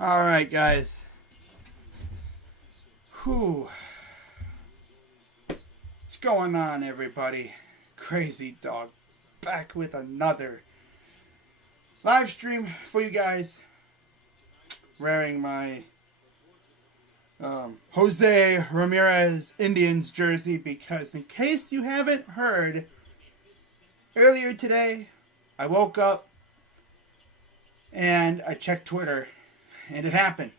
All right, guys. Whew. What's going on, everybody? Crazy Dog back with another live stream for you guys. Wearing my Jose Ramirez Indians jersey because, in case you haven't heard, earlier today I woke up and I checked Twitter and it happened.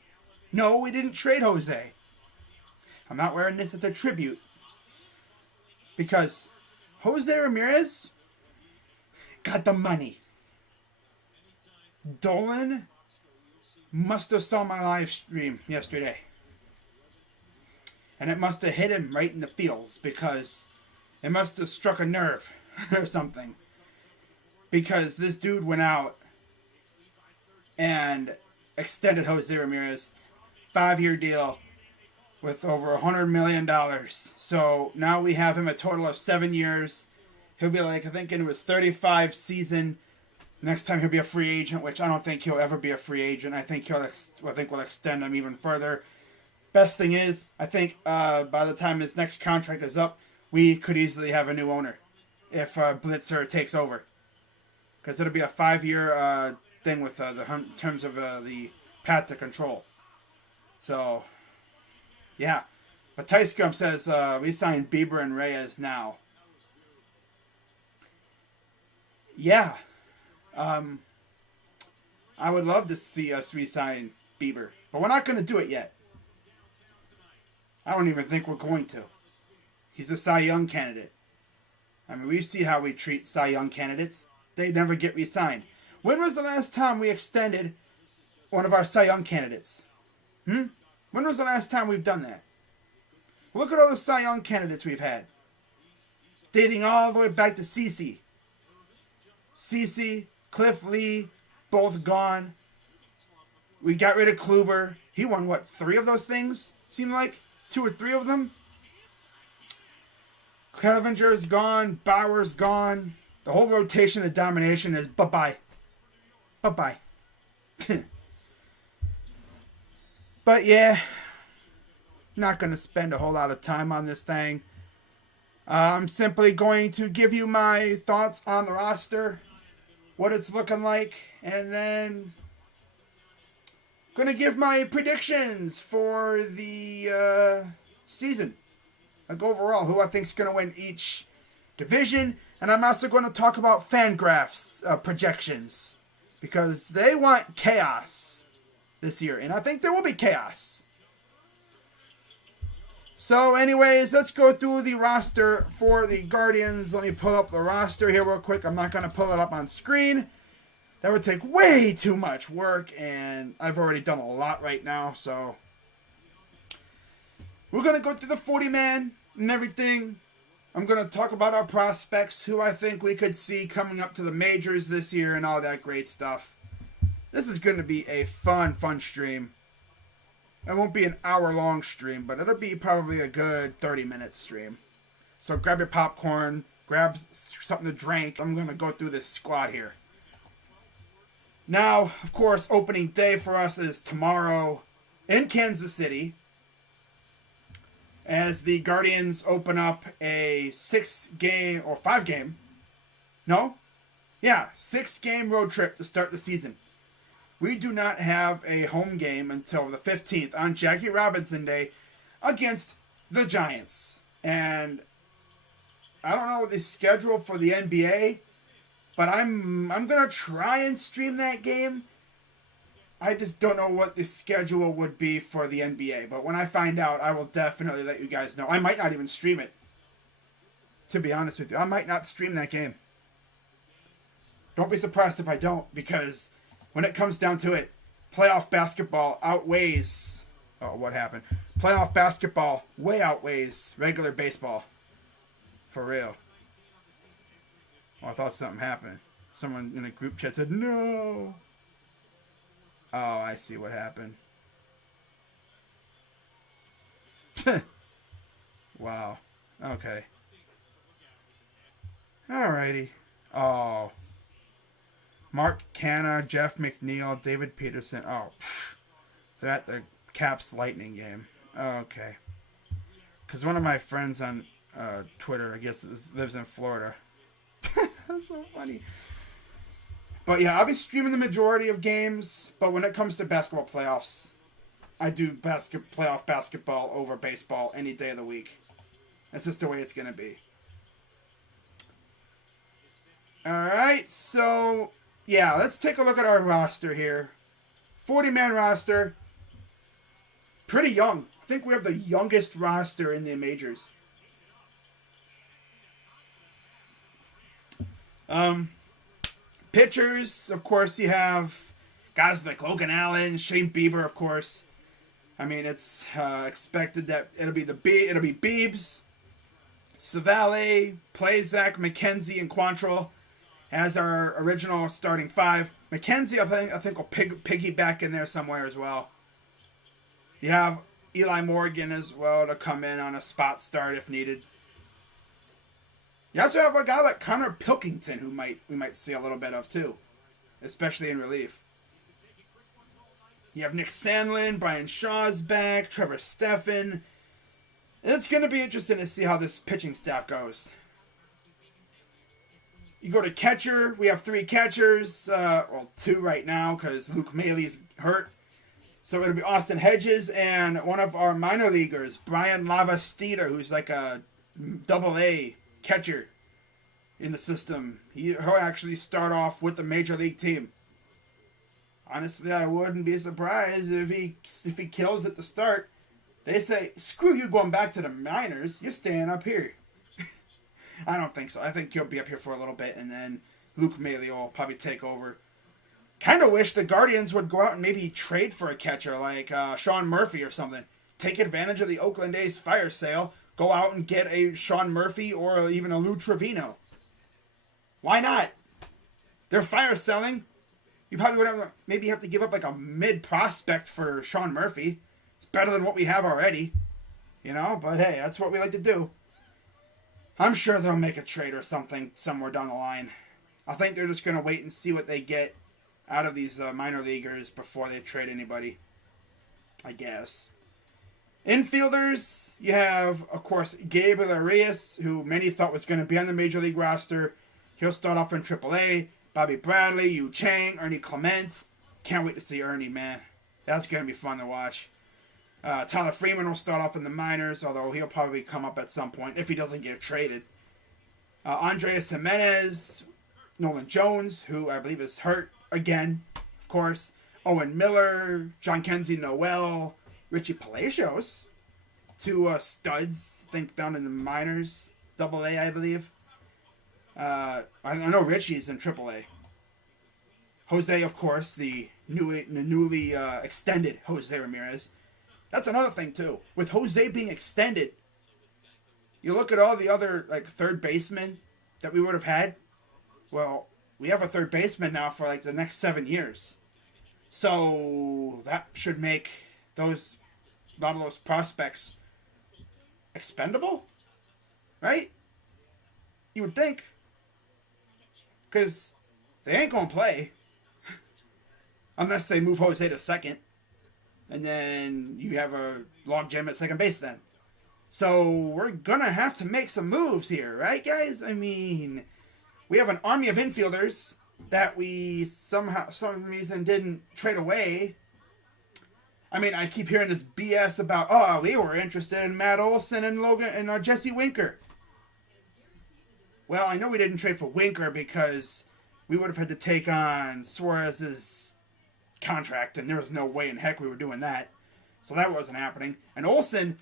No, we didn't trade Jose. I'm not wearing this as a tribute because Jose Ramirez got the money. Dolan must have saw my live stream yesterday. And it must have hit him right in the feels because it must have struck a nerve or something. Because this dude went out and extended Jose Ramirez 5-year deal with over $100 million. So now we have him a total of 7 years. He'll be like, I think in his 35 season. Next time he'll be a free agent, which I don't think he'll ever be a free agent. I think we'll extend him even further. Best thing is, I think by the time his next contract is up, we could easily have a new owner if Blitzer takes over. Because it'll be a 5-year thing with in terms of the path to control. So, yeah. But Tyskum says we signed Bieber and Reyes now. Yeah. I would love to see us re-sign Bieber. But we're not going to do it yet. I don't even think we're going to. He's a Cy Young candidate. I mean, we see how we treat Cy Young candidates. They never get re-signed. When was the last time we extended one of our Cy Young candidates? When was the last time we've done that? Look at all the Cy Young candidates we've had. Dating all the way back to CeCe. CeCe, Cliff Lee, both gone. We got rid of Kluber. He won, what, 3 of those things? Seemed like 2 or 3 of them. Clevenger's gone. Bauer's gone. The whole rotation of domination is bye-bye. Bye-bye. But yeah, not going to spend a whole lot of time on this thing. I'm simply going to give you my thoughts on the roster, what it's looking like, and then going to give my predictions for the season. Like overall, who I think is going to win each division. And I'm also going to talk about Fangraphs projections. Because they want chaos this year. And I think there will be chaos. So anyways, let's go through the roster for the Guardians. Let me pull up the roster here real quick. I'm not going to pull it up on screen. That would take way too much work. And I've already done a lot right now. So we're going to go through the 40-man and everything. I'm going to talk about our prospects, who I think we could see coming up to the majors this year and all that great stuff. This is going to be a fun stream. It won't be an hour-long stream, but it'll be probably a good 30-minute stream. So grab your popcorn, grab something to drink. I'm going to go through this squad here. Now, of course, opening day for us is tomorrow in Kansas City, as the Guardians open up a 6-game or 5-game. No? Yeah, 6-game road trip to start the season. We do not have a home game until the 15th on Jackie Robinson Day against the Giants. And I don't know the schedule for the NBA, but I'm going to try and stream that game. I just don't know what the schedule would be for the NBA. But when I find out, I will definitely let you guys know. I might not even stream it. To be honest with you, I might not stream that game. Don't be surprised if I don't, because when it comes down to it, playoff basketball outweighs... Oh, what happened? Playoff basketball way outweighs regular baseball. For real. Oh, I thought something happened. Someone in a group chat said, no. Oh, I see what happened. Wow. Okay. Alrighty. Oh. Mark Canna, Jeff McNeil, David Peterson. Oh. Pfft. They're at the Caps Lightning game. Oh, okay. Because one of my friends on Twitter, I guess, lives in Florida. That's so funny. But yeah, I'll be streaming the majority of games. But when it comes to basketball playoffs, I do playoff basketball over baseball any day of the week. That's just the way it's going to be. Alright, so yeah, let's take a look at our roster here. 40-man roster. Pretty young. I think we have the youngest roster in the majors. Pitchers, of course, you have guys like Logan Allen, Shane Bieber, of course. I mean, it's expected that it'll be Biebs, Savale, Plazak, McKenzie, and Quantrill as our original starting five. McKenzie, I think will piggyback in there somewhere as well. You have Eli Morgan as well to come in on a spot start if needed. You also have a guy like Connor Pilkington who we might see a little bit of too, especially in relief. You have Nick Sandlin, Brian Shaw's back, Trevor Steffen. It's going to be interesting to see how this pitching staff goes. You go to catcher. We have 3 catchers. Well, 2 right now because Luke Maley's hurt. So it'll be Austin Hedges and one of our minor leaguers, Brian Lavastida, who's like a AA catcher in the system. He'll actually start off with the major league team. Honestly, I wouldn't be surprised if he kills at the start. They say, screw you going back to the minors. You're staying up here. I don't think so. I think he'll be up here for a little bit, and then Luke Maley will probably take over. Kind of wish the Guardians would go out and maybe trade for a catcher like Sean Murphy or something. Take advantage of the Oakland A's fire sale. Go out and get a Sean Murphy or even a Lou Trevino. Why not? They're fire selling. You probably would maybe have to give up like a mid prospect for Sean Murphy. It's better than what we have already. You know, but hey, that's what we like to do. I'm sure they'll make a trade or something somewhere down the line. I think they're just going to wait and see what they get out of these minor leaguers before they trade anybody, I guess. Infielders, you have, of course, Gabriel Arias, who many thought was going to be on the Major League roster. He'll start off in AAA. Bobby Bradley, Yu Chang, Ernie Clement. Can't wait to see Ernie, man. That's going to be fun to watch. Tyler Freeman will start off in the minors, although he'll probably come up at some point if he doesn't get traded. Andres Jimenez, Nolan Jones, who I believe is hurt again, of course. Owen Miller, John Kenzie Noel, Richie Palacios. 2 studs, I think, down in the minors. AA, I believe. I know Richie's in AAA. Jose, of course, the newly extended Jose Ramirez. That's another thing, too. With Jose being extended, you look at all the other like third basemen that we would have had. Well, we have a third baseman now for like the next 7 years. So that should make a lot of those prospects expendable, right? You would think. Because they ain't going to play. Unless they move Jose to second. And then you have a logjam at second base then. So we're going to have to make some moves here, right, guys? I mean, we have an army of infielders that we somehow, some reason, didn't trade away. I mean, I keep hearing this BS about, we were interested in Matt Olson and Logan and Jesse Winker. Well, I know we didn't trade for Winker because we would have had to take on Suarez's contract, and there was no way in heck we were doing that. So that wasn't happening. And Olson,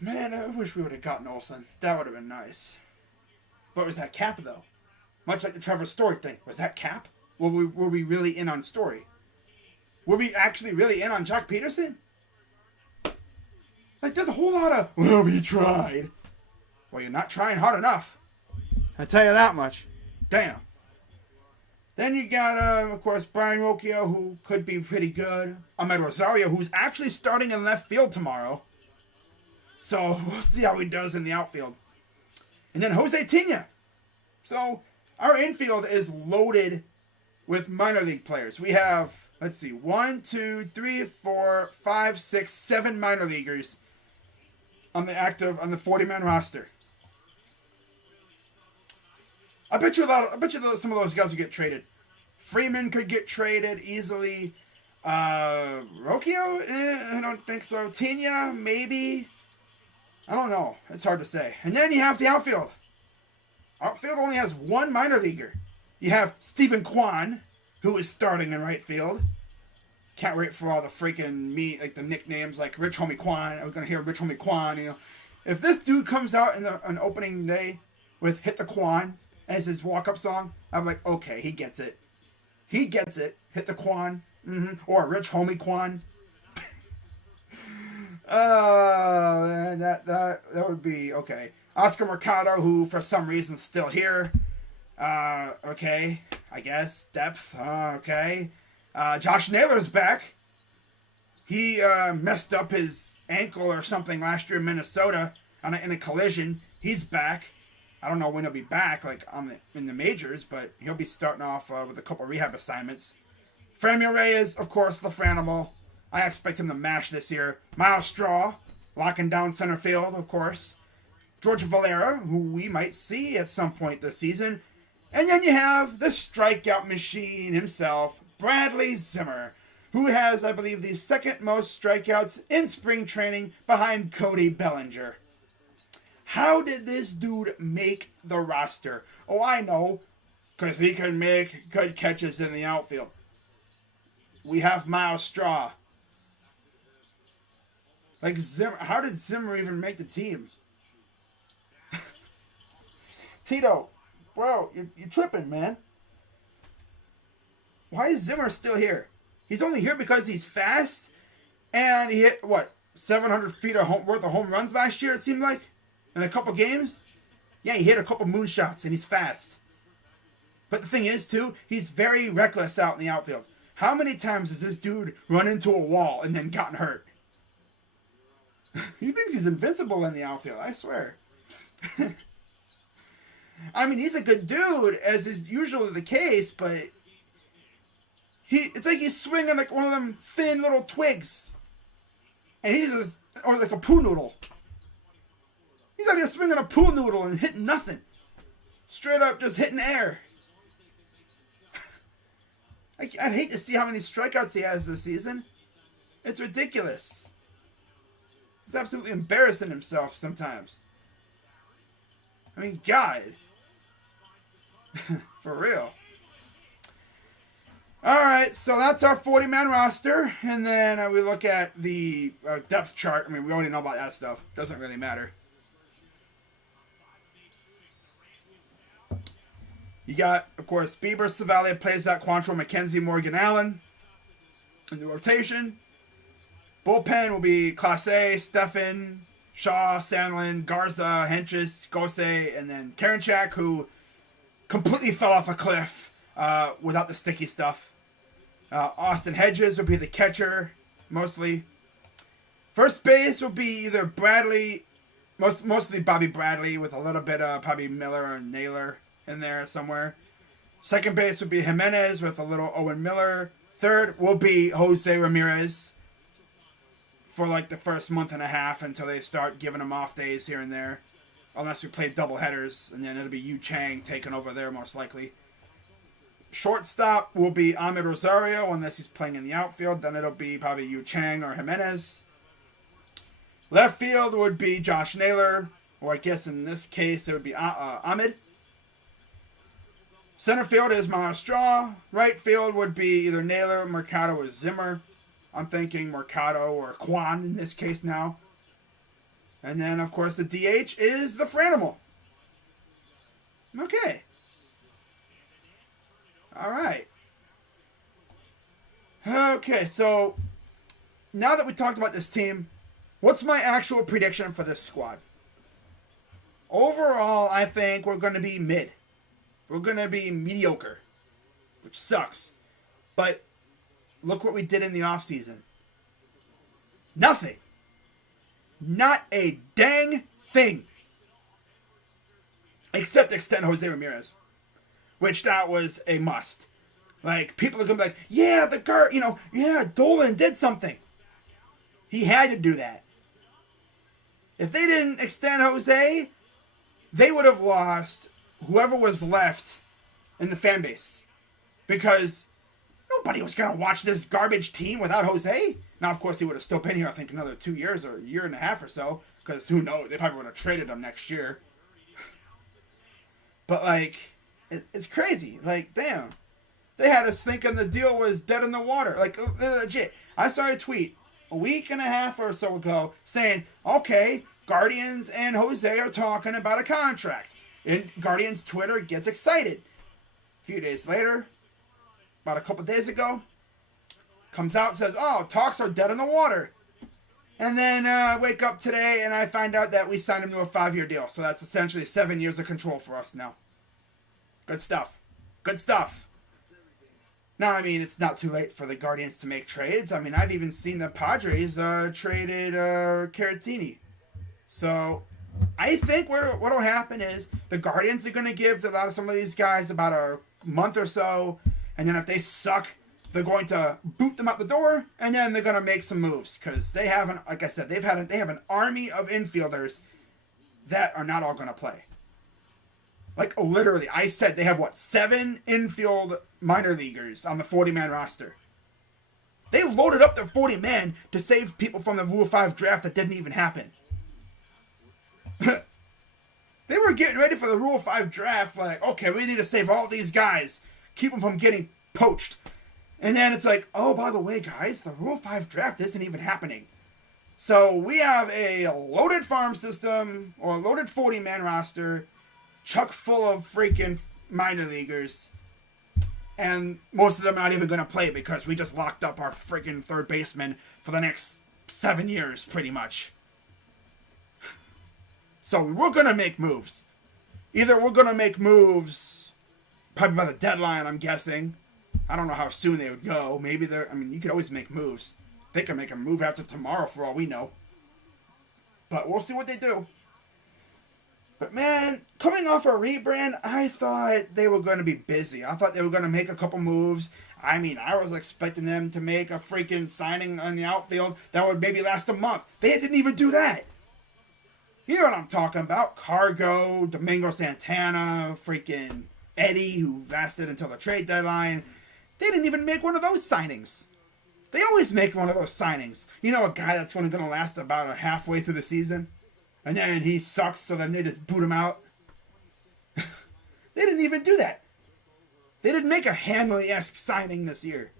man, I wish we would have gotten Olson. That would have been nice. But was that cap, though? Much like the Trevor Story thing. Was that cap? Were we really in on Story? Were we actually really in on Jock Peterson? Like, there's a whole lot of, well, we tried. Well, you're not trying hard enough. I tell you that much. Damn. Then you got, of course, Brian Rocchio, who could be pretty good. Ahmed Rosario, who's actually starting in left field tomorrow. So we'll see how he does in the outfield. And then Jose Tina. So our infield is loaded with minor league players. We have let's see, 1, 2, 3, 4, 5, 6, 7 minor leaguers on the 40-man roster. I bet you some of those guys will get traded. Freeman could get traded easily. Rocchio? I don't think so. Tina? Maybe. I don't know. It's hard to say. And then you have the outfield. Outfield only has one minor leaguer. You have Stephen Kwan, who is starting in right field. Can't wait for all the freaking like the nicknames like Rich Homie Kwan. I was going to hear Rich Homie Kwan, you know. If this dude comes out on opening day with Hit the Kwan as his walk-up song, I'm like, okay, he gets it. He gets it. Hit the Kwan. Or Rich Homie Kwan. Oh, man, that would be okay. Oscar Mercado, who for some reason is still here. Okay, I guess. Depth. Okay. Josh Naylor's back. He messed up his ankle or something last year in Minnesota in a collision. He's back. I don't know when he'll be back, like in the majors, but he'll be starting off with a couple rehab assignments. Franmil Reyes, of course, the Franimal. I expect him to mash this year. Miles Straw, locking down center field, of course. George Valera, who we might see at some point this season. And then you have the strikeout machine himself, Bradley Zimmer, who has, I believe, the second most strikeouts in spring training behind Cody Bellinger. How did this dude make the roster? Oh, I know. Because he can make good catches in the outfield. We have Miles Straw. Like, Zimmer. How did Zimmer even make the team? Tito, bro, you're tripping, man. Why is Zimmer still here? He's only here because he's fast. And he hit, 700 feet worth of home runs last year, it seemed like? In a couple games? Yeah, he hit a couple moonshots, and he's fast. But the thing is, too, he's very reckless out in the outfield. How many times has this dude run into a wall and then gotten hurt? He thinks he's invincible in the outfield, I swear. I mean, he's a good dude, as is usually the case, but it's like he's swinging like one of them thin little twigs. And or like a poo noodle. He's out here swinging a pool noodle and hitting nothing. Straight up just hitting air. I'd hate to see how many strikeouts he has this season. It's ridiculous. He's absolutely embarrassing himself sometimes. I mean, God. For real. Alright, so that's our 40-man roster. And then we look at the depth chart. I mean, we already know about that stuff. Doesn't really matter. You got, of course, Bieber, Savali, plays that Quantrill, McKenzie, Morgan Allen in the rotation. Bullpen will be Clase, Stefan, Shaw, Sandlin, Garza, Henches, Gose, and then Karinchak, who completely fell off a cliff without the sticky stuff. Austin Hedges will be the catcher, mostly. First base will be either Bradley, mostly Bobby Bradley, with a little bit of probably Miller or Naylor in there somewhere. Second base would be Jimenez with a little Owen Miller. Third will be Jose Ramirez for like the first month and a half until they start giving him off days here and there. Unless we play double headers, and then it'll be Yu Chang taking over there most likely. Shortstop will be Ahmed Rosario unless he's playing in the outfield. Then it'll be probably Yu Chang or Jimenez. Left field would be Josh Naylor, or I guess in this case it would be Ahmed. Center field is Miles Straw. Right field would be either Naylor, Mercado, or Zimmer. I'm thinking Mercado or Kwan in this case now. And then, of course, the DH is the Franimal. Okay. All right. Okay, so now that we talked about this team, what's my actual prediction for this squad? Overall, I think we're going to be mid. We're going to be mediocre, which sucks. But look what we did in the offseason. Nothing. Not a dang thing. Except extend Jose Ramirez. Which that was a must. Like, people are going to be like, yeah, yeah, Dolan did something. He had to do that. If they didn't extend Jose, they would have lost whoever was left in the fan base. Because nobody was going to watch this garbage team without Jose. Now, of course, he would have still been here, I think, another 2 years or a year and a half or so. Because who knows? They probably would have traded him next year. But, like, it's crazy. Like, damn. They had us thinking the deal was dead in the water. Like, legit. I saw a tweet a week and a half or so ago saying, okay, Guardians and Jose are talking about a contract. And Guardians Twitter gets excited. A few days later, about a couple days ago, comes out and says, oh, talks are dead in the water. And then I wake up today and I find out that we signed him to a 5-year deal. So that's essentially 7 years of control for us now. Good stuff. Good stuff. Now, I mean, it's not too late for the Guardians to make trades. I mean, I've even seen the Padres traded Caratini. So I think what will happen is the Guardians are going to give some of these guys about a month or so. And then if they suck, they're going to boot them out the door, and then they're going to make some moves because they haven't, like I said, they have an army of infielders that are not all going to play. Like, literally, I said they have 7 infield minor leaguers on the 40-man roster. They loaded up their 40 men to save people from the Rule 5 draft that didn't even happen. They were getting ready for the Rule 5 draft, like, okay, we need to save all these guys, keep them from getting poached. And then it's like, oh, by the way, guys, the Rule 5 draft isn't even happening. So we have a loaded farm system, or a loaded 40-man roster, chock full of freaking minor leaguers. And most of them are not even going to play because we just locked up our freaking third baseman for the next 7 years, pretty much. So we're going to make moves. Either we're going to make moves probably by the deadline, I'm guessing. I don't know how soon they would go. Maybe you could always make moves. They can make a move after tomorrow for all we know. But we'll see what they do. But man, coming off a rebrand, I thought they were going to be busy. I thought they were going to make a couple moves. I mean, I was expecting them to make a freaking signing on the outfield that would maybe last a month. They didn't even do that. You know what I'm talking about. Cargo, Domingo Santana, freaking Eddie, who lasted until the trade deadline. They didn't even make one of those signings. They always make one of those signings. You know, a guy that's only going to last about halfway through the season? And then he sucks, so then they just boot him out. They didn't even do that. They didn't make a Hanley-esque signing this year.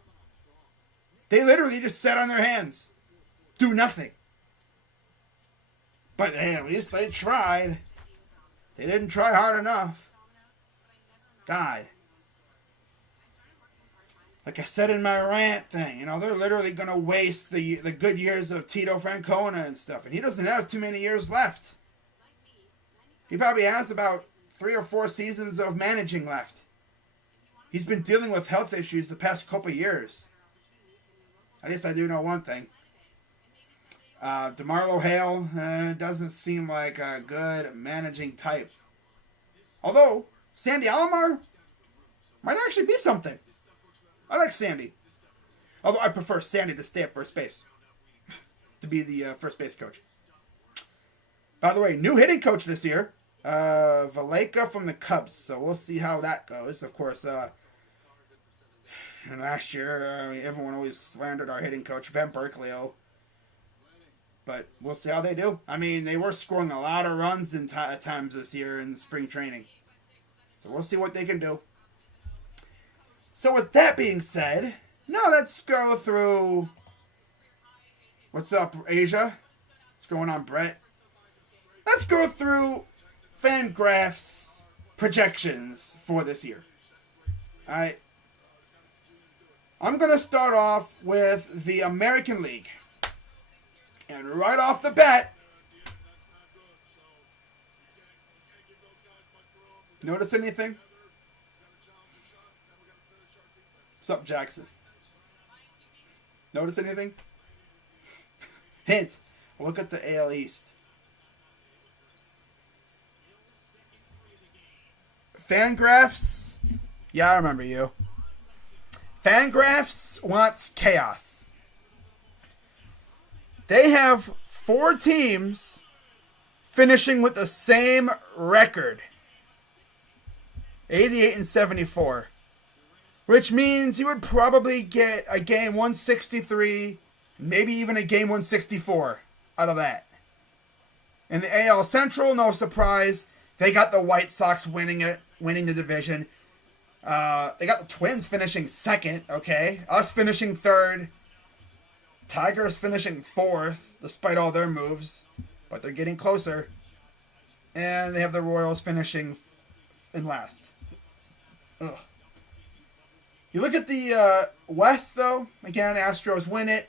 They literally just sat on their hands. Do nothing. But hey, at least they tried. They didn't try hard enough. God. Like I said in my rant thing, they're literally going to waste the good years of Tito Francona and stuff. And he doesn't have too many years left. He probably has about 3 or 4 seasons of managing left. He's been dealing with health issues the past couple years. At least I do know one thing. DeMarlo Hale doesn't seem like a good managing type. Although, Sandy Alomar might actually be something. I like Sandy. Although I prefer Sandy to stay at first base. To be the first base coach. By the way, new hitting coach this year. Valleca from the Cubs. So we'll see how that goes. Of course, last year, everyone always slandered our hitting coach, Van Berkeley. But we'll see how they do. I mean, they were scoring a lot of runs at times this year in spring training. So we'll see what they can do. So with that being said, now let's go through... What's up, Asia? What's going on, Brett? Let's go through Fangraphs projections for this year. Alright. I'm going to start off with the American League. And right off the bat, notice anything? What's up, Jackson? Notice anything? Hint. Look at the AL East. Fangraphs. Yeah, I remember you. Fangraphs wants chaos. They have 4 teams finishing with the same record. 88 and 74. Which means you would probably get a game 163, maybe even a game 164 out of that. In the AL Central, no surprise, they got the White Sox winning the division. They got the Twins finishing second, okay? Us finishing third. Tigers finishing fourth, despite all their moves. But they're getting closer. And they have the Royals finishing in last. Ugh. You look at the West, though. Again, Astros win it.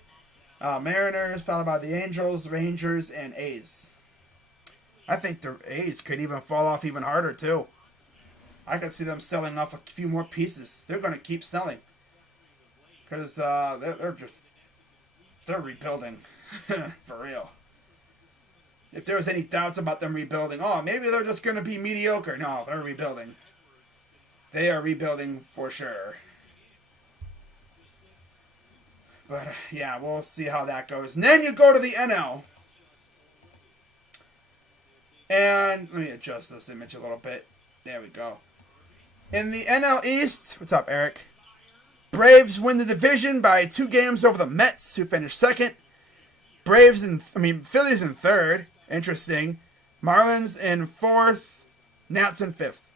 Mariners, followed by the Angels, Rangers, and A's. I think the A's could even fall off even harder, too. I could see them selling off a few more pieces. They're going to keep selling. Because they're rebuilding. For real. If there was any doubts about them rebuilding, maybe they're just going to be mediocre. No, they're rebuilding. They are rebuilding for sure. But, yeah, we'll see how that goes. And then you go to the NL. And let me adjust this image a little bit. There we go. In the NL East, what's up, Eric? Braves win the division by 2 games over the Mets, who finished second. Phillies in third. Interesting. Marlins in fourth. Nats in fifth.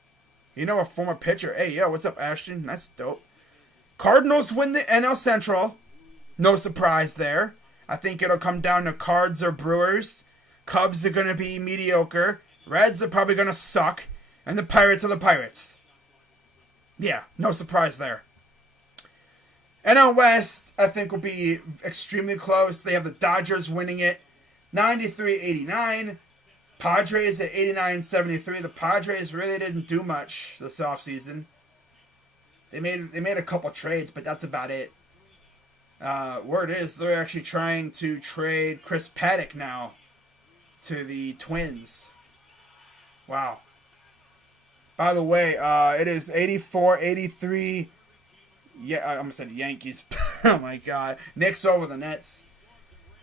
You know, a former pitcher. Hey, yo, what's up, Ashton? That's dope. Cardinals win the NL Central. No surprise there. I think it'll come down to Cards or Brewers. Cubs are going to be mediocre. Reds are probably going to suck. And the Pirates are the Pirates. Yeah, no surprise there. NL West, I think, will be extremely close. They have the Dodgers winning it 93-89. Padres at 89-73. The Padres really didn't do much this offseason. They made a couple trades, but that's about it. Word is they're actually trying to trade Chris Paddock now to the Twins. Wow. By the way, it is 84-83. Yeah, I almost said Yankees. Oh my God. Knicks over the Nets.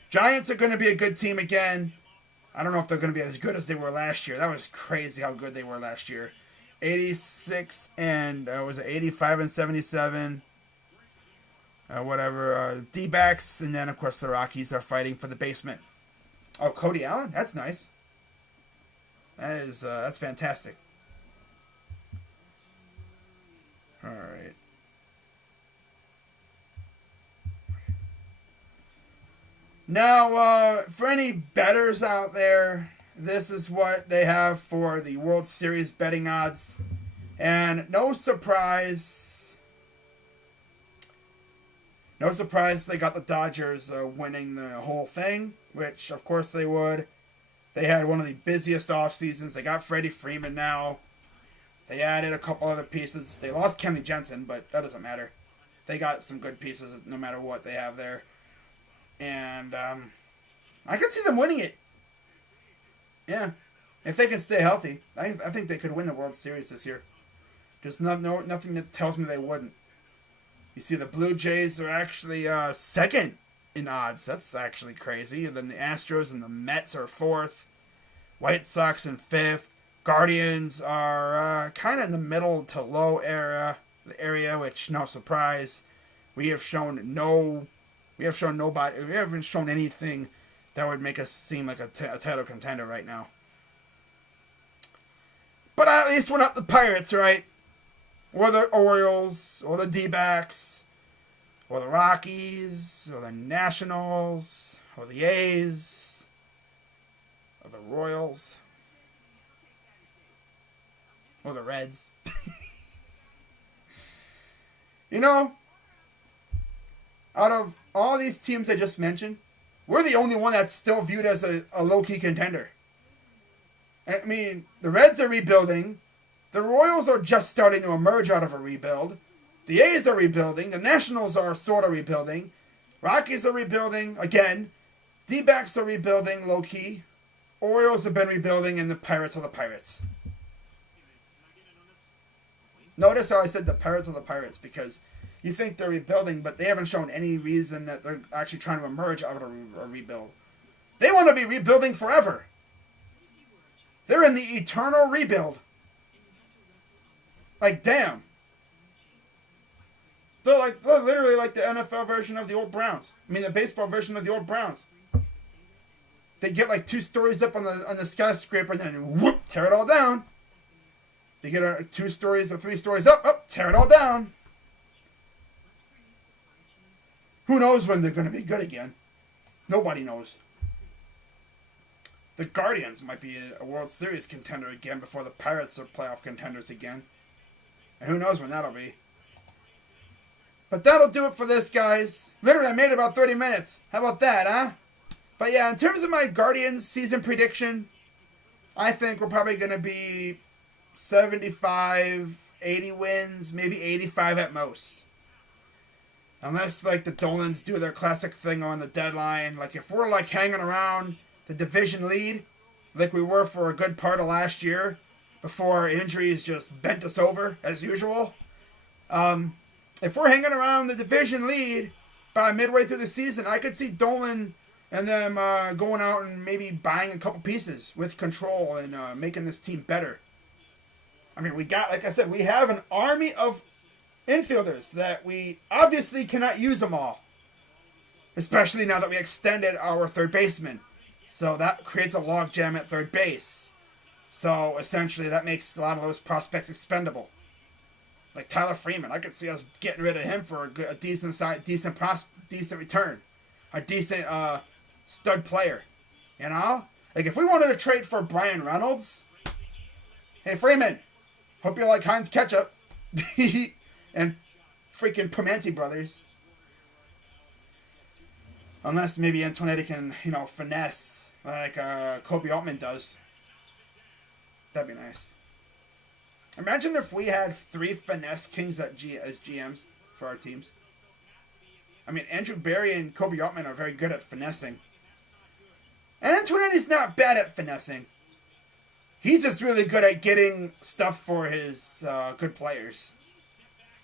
Giants are going to be a good team again. I don't know if they're going to be as good as they were last year. That was crazy how good they were last year. 86 and was it 85 and 77? D-backs, and then of course the Rockies are fighting for the basement. Oh, Cody Allen, that's nice. That's fantastic. All right. Now, for any bettors out there, this is what they have for the World Series betting odds. And no surprise they got the Dodgers winning the whole thing, which of course they would. They had one of the busiest off seasons. They got Freddie Freeman now. They added a couple other pieces. They lost Kenley Jensen, but that doesn't matter. They got some good pieces no matter what they have there. And I could see them winning it. Yeah. If they can stay healthy. I think they could win the World Series this year. There's nothing that tells me they wouldn't. You see the Blue Jays are actually second in odds. That's actually crazy. And then the Astros and the Mets are fourth. White Sox in fifth. Guardians are kind of in the middle to low area, which no surprise. We haven't shown anything that would make us seem like a title contender right now. But at least we're not the Pirates, right? Or the Orioles, or the D-backs, or the Rockies, or the Nationals, or the A's, or the Royals, or the Reds. You know, out of all these teams I just mentioned, we're the only one that's still viewed as a low-key contender. I mean, the Reds are rebuilding. The Royals are just starting to emerge out of a rebuild. The A's are rebuilding. The Nationals are sort of rebuilding. Rockies are rebuilding again. D-backs are rebuilding low-key. Orioles have been rebuilding, and the Pirates are the Pirates. Notice how I said the Pirates are the Pirates, because You think they're rebuilding, but they haven't shown any reason that they're actually trying to emerge out of a rebuild. They want to be rebuilding forever. They're in the eternal rebuild. Like, damn. They're literally like the NFL version of the old Browns. I mean, the baseball version of the old Browns. They get like 2 stories up on the skyscraper and then whoop, tear it all down. They get 2 stories or 3 stories up, tear it all down. Who knows when they're going to be good again? Nobody knows. The Guardians might be a World Series contender again before the Pirates are playoff contenders again. And who knows when that'll be. But that'll do it for this, guys. Literally, I made it about 30 minutes. How about that, huh? But yeah, in terms of my Guardians season prediction, I think we're probably going to be 75, 80 wins, maybe 85 at most. Unless, like, the Dolans do their classic thing on the deadline. Like, if we're, like, hanging around the division lead, like we were for a good part of last year, before injuries just bent us over, as usual. If we're hanging around the division lead by midway through the season, I could see Dolan and them going out and maybe buying a couple pieces with control and making this team better. I mean, we got, like I said, we have an army of infielders that we obviously cannot use them all. Especially now that we extended our third baseman. So that creates a logjam at third base. So essentially that makes a lot of those prospects expendable. Like Tyler Freeman, I could see us getting rid of him for a decent return. A decent stud player. You know? Like if we wanted to trade for Brian Reynolds, hey Freeman, hope you like Heinz ketchup. And freaking Pimenty brothers. Unless maybe Antonetti can, finesse like Kobe Altman does. That'd be nice. Imagine if we had 3 finesse kings as GMs for our teams. I mean, Andrew Barry and Kobe Altman are very good at finessing. And Antonetti's not bad at finessing. He's just really good at getting stuff for his good players.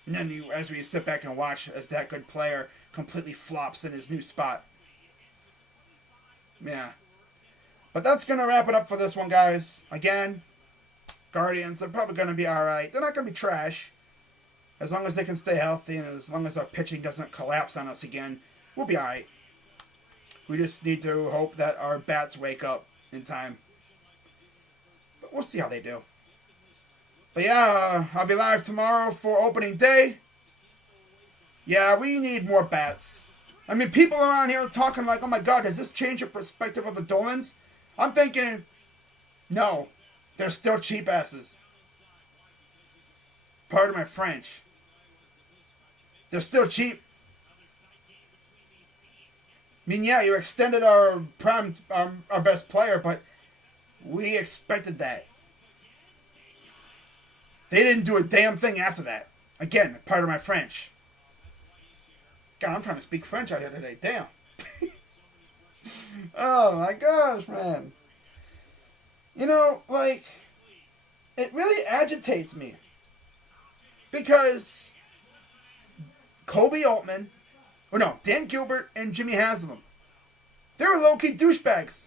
And then as we sit back and watch as that good player completely flops in his new spot. Yeah. But that's going to wrap it up for this one, guys. Again, Guardians are probably going to be alright. They're not going to be trash. As long as they can stay healthy and as long as our pitching doesn't collapse on us again, we'll be alright. We just need to hope that our bats wake up in time. But we'll see how they do. But yeah, I'll be live tomorrow for opening day. Yeah, we need more bats. I mean, people around here are talking like, oh my god, does this change your perspective of the Dolans? I'm thinking, no. They're still cheap asses. Pardon my French. They're still cheap. I mean, yeah, you extended our best player, but we expected that. They didn't do a damn thing after that. Again, pardon my French. God, I'm trying to speak French out here today. Damn. Oh my gosh, man. It really agitates me. Because Kobe Altman, Dan Gilbert and Jimmy Haslam, they're low-key douchebags.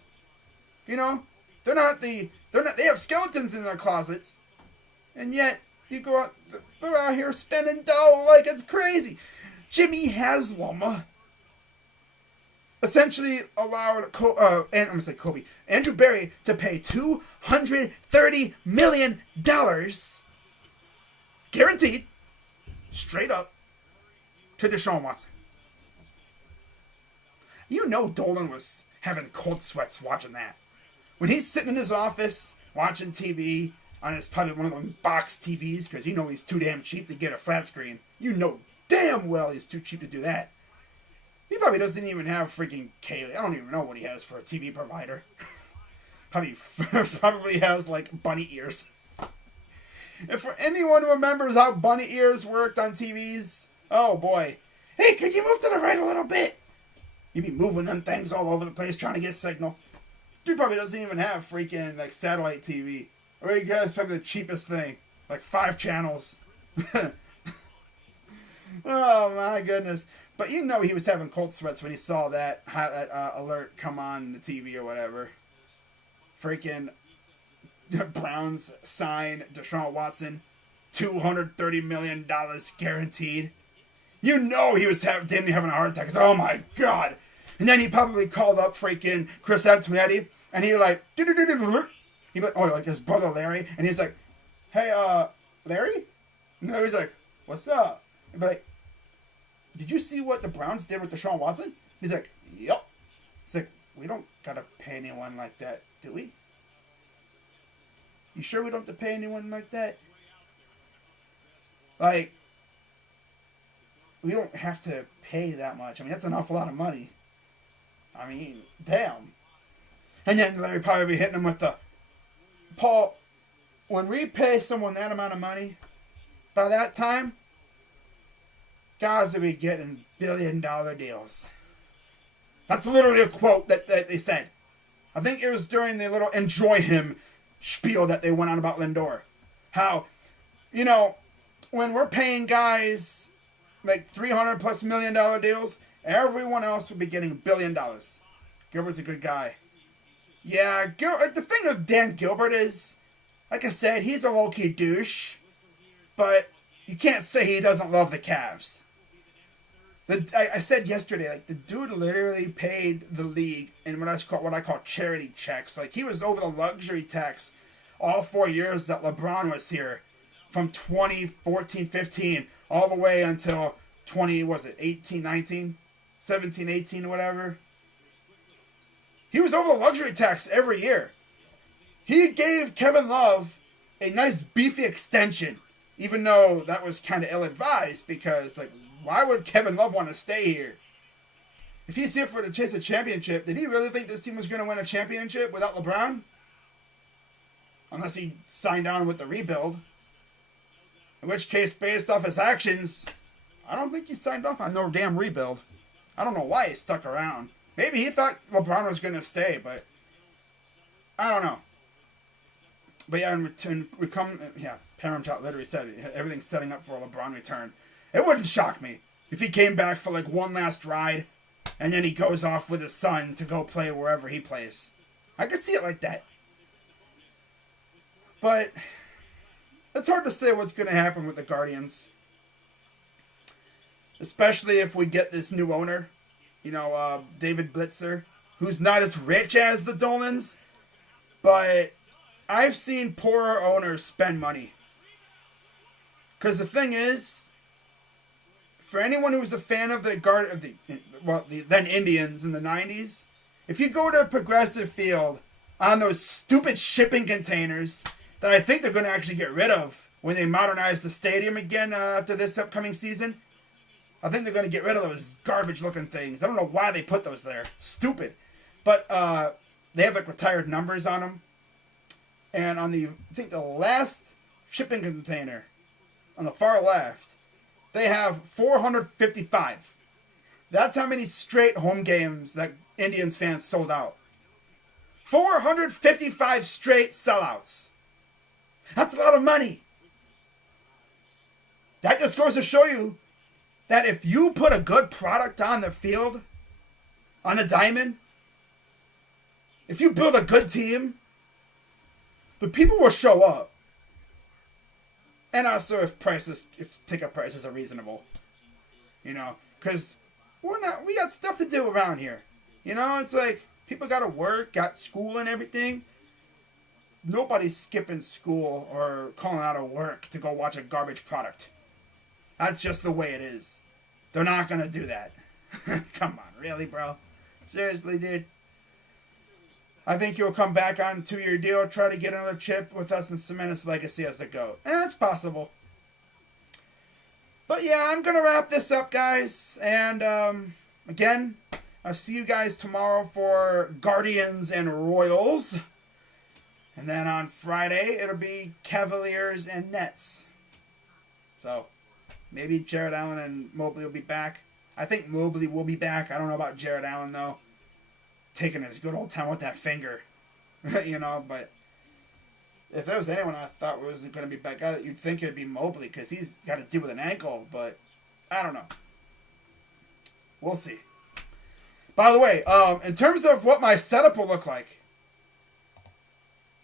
They have skeletons in their closets. And yet, you go out, they're out here spending dough like it's crazy. Jimmy Haslam essentially allowed Andrew Barry to pay $230 million guaranteed, straight up, to Deshaun Watson. Dolan was having cold sweats watching that. When he's sitting in his office watching TV on his probably one of them box TVs, because he's too damn cheap to get a flat screen. Damn well he's too cheap to do that. He probably doesn't even have freaking Kaylee. I don't even know what he has for a TV provider. Probably has like bunny ears. If for anyone who remembers how bunny ears worked on TVs, oh boy. Hey, could you move to the right a little bit? You'd be moving them things all over the place trying to get signal. Dude probably doesn't even have freaking like satellite TV. Or he has probably the cheapest thing. Like 5 channels. Oh my goodness! But you know he was having cold sweats when he saw that alert come on the TV or whatever. Freaking Browns sign Deshaun Watson, $230 million guaranteed. You know he was damn near having a heart attack. Cause, oh my god! And then he probably called up freaking Chris Antonetti, and he like, he like, oh, like his brother Larry, and he's like, hey, Larry? And Larry's like, what's up? And be like, did you see what the Browns did with Deshaun Watson? He's like, yep. He's like, we don't gotta pay anyone like that, do we? You sure we don't have to pay anyone like that? Like, we don't have to pay that much. I mean, that's an awful lot of money. I mean, damn. And then Larry probably be hitting him with the, Paul, when we pay someone that amount of money, by that time, guys will be getting billion-dollar deals. That's literally a quote that they said. I think it was during the little enjoy him spiel that they went on about Lindor. How, you know, when we're paying guys like $300+ million deals, everyone else would be getting $1 billion. Gilbert's a good guy. Yeah, the thing with Dan Gilbert is, like I said, he's a low-key douche, but you can't say he doesn't love the Cavs. I said yesterday, like, the dude literally paid the league in what I call charity checks. Like, he was over the luxury tax all 4 years that LeBron was here, from 2014, 15, all the way until 18, 19, 17, 18, or whatever. He was over the luxury tax every year. He gave Kevin Love a nice beefy extension, even though that was kind of ill-advised, because, like, why would Kevin Love want to stay here? If he's here for to chase a championship, did he really think this team was going to win a championship without LeBron? Unless he signed on with the rebuild. In which case, based off his actions, I don't think he signed off on no damn rebuild. I don't know why he stuck around. Maybe he thought LeBron was going to stay, but I don't know. But yeah, Paramount literally said it. Everything's setting up for a LeBron return. It wouldn't shock me if he came back for like one last ride and then he goes off with his son to go play wherever he plays. I could see it like that. But it's hard to say what's going to happen with the Guardians. Especially if we get this new owner, David Blitzer, who's not as rich as the Dolans, but I've seen poorer owners spend money. Because the thing is, for anyone who was a fan of the then Indians in the 90s, if you go to a Progressive Field on those stupid shipping containers that I think they're going to actually get rid of when they modernize the stadium again after this upcoming season, I think they're going to get rid of those garbage-looking things. I don't know why they put those there. Stupid. But they have like retired numbers on them. And on the last shipping container on the far left, they have 455. That's how many straight home games that Indians fans sold out. 455 straight sellouts. That's a lot of money. That just goes to show you that if you put a good product on the field, on the diamond, if you build a good team, the people will show up. And also if ticket prices are reasonable. Because we got stuff to do around here. It's like people got to work, got school and everything. Nobody's skipping school or calling out of work to go watch a garbage product. That's just the way it is. They're not going to do that. Come on, really, bro? Seriously, dude? I think he'll come back on a 2-year deal, try to get another chip with us and cement his legacy as a GOAT. It's possible. But yeah, I'm going to wrap this up, guys. And again, I'll see you guys tomorrow for Guardians and Royals. And then on Friday, it'll be Cavaliers and Nets. So, maybe Jared Allen and Mobley will be back. I think Mobley will be back. I don't know about Jared Allen, though. Taking his good old time with that finger. But if there was anyone I thought was going to be back out, you'd think it'd be Mobley, because he's got to deal with an ankle. But I don't know. We'll see. By the way, in terms of what my setup will look like.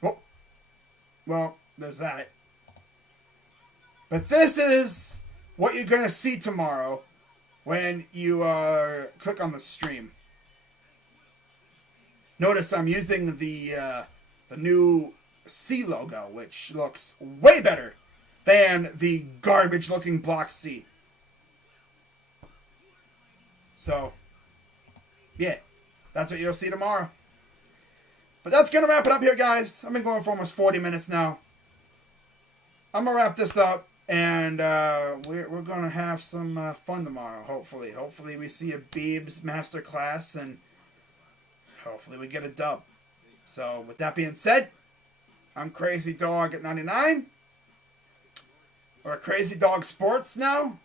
Oh, well, there's that. But this is what you're going to see tomorrow when you click on the stream. Notice I'm using the new C logo, which looks way better than the garbage-looking block C. So, yeah, that's what you'll see tomorrow. But that's going to wrap it up here, guys. I've been going for almost 40 minutes now. I'm going to wrap this up, and we're going to have some fun tomorrow, hopefully. Hopefully we see a Beebs masterclass, and hopefully we get a dub. So, with that being said, I'm Crazy Dog at 99. Or Crazy Dog Sports now.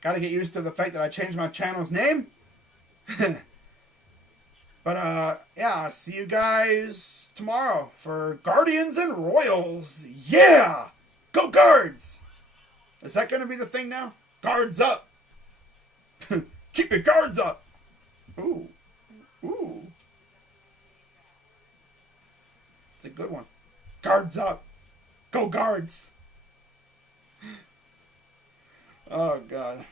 Got to get used to the fact that I changed my channel's name. But, yeah, I'll see you guys tomorrow for Guardians and Royals. Yeah! Go Guards! Is that going to be the thing now? Guards up! Keep your guards up! Ooh. Ooh. It's a good one. Guards up! Go Guards! Oh, God.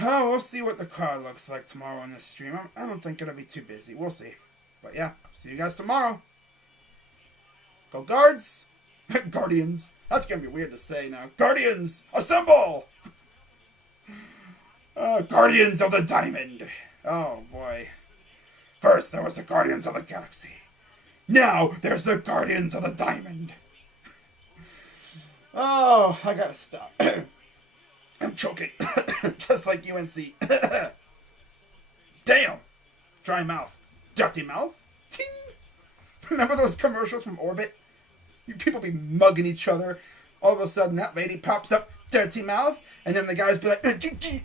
Oh, we'll see what the crowd looks like tomorrow on this stream. I don't think it'll be too busy. We'll see. But yeah, see you guys tomorrow. Go Guards! Guardians. That's going to be weird to say now. Guardians, assemble! Guardians of the Diamond. Oh, boy. First, there was the Guardians of the Galaxy. Now, there's the Guardians of the Diamond. Oh, I gotta stop. I'm choking. Just like UNC. Damn. Dry mouth. Dirty mouth. Ting. Remember those commercials from Orbit? You people be mugging each other. All of a sudden, that lady pops up. Dirty mouth. And then the guys be like, it's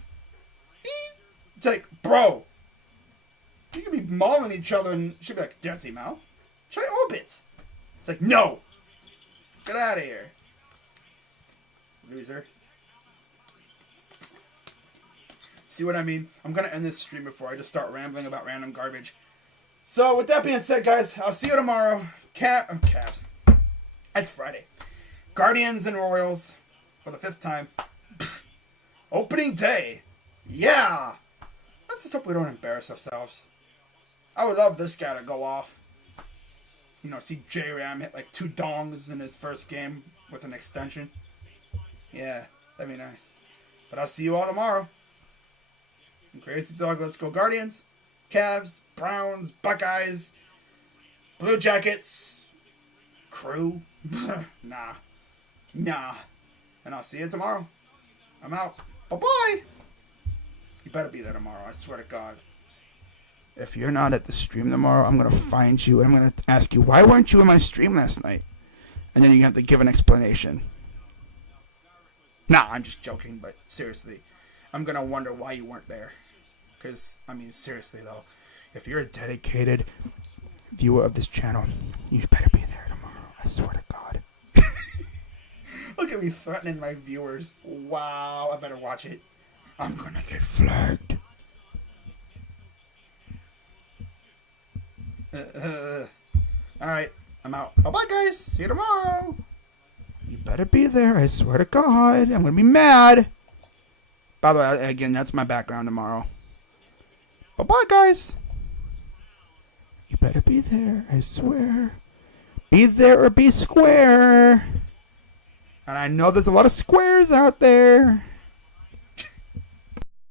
like, bro. You could be mauling each other and she'd be like, dirty mouth. Try Orbit. It's like, no. Get out of here. Loser. See what I mean? I'm going to end this stream before I just start rambling about random garbage. So, with that being said, guys, I'll see you tomorrow. Cavs. It's Friday. Guardians and Royals for the 5th time. Opening day. Yeah. Let's just hope we don't embarrass ourselves. I would love this guy to go off. You know, see J-Ram hit like 2 dongs in his first game with an extension. Yeah, that'd be nice. But I'll see you all tomorrow. I'm Crazy Dog, let's go Guardians. Cavs, Browns, Buckeyes, Blue Jackets, Crew. Nah. And I'll see you tomorrow. I'm out. Bye-bye. You better be there tomorrow, I swear to God. If you're not at the stream tomorrow, I'm going to find you and I'm going to ask you, why weren't you in my stream last night? And then you have to give an explanation. Nah, I'm just joking, but seriously, I'm going to wonder why you weren't there. Because, I mean, seriously, though, if you're a dedicated viewer of this channel, you better be there tomorrow. I swear to God. Look at me threatening my viewers. Wow, I better watch it. I'm going to get flagged. Alright, I'm out. Bye-bye, guys. See you tomorrow. You better be there. I swear to God. I'm going to be mad. By the way, again, that's my background tomorrow. Bye-bye, guys. You better be there. I swear. Be there or be square. And I know there's a lot of squares out there.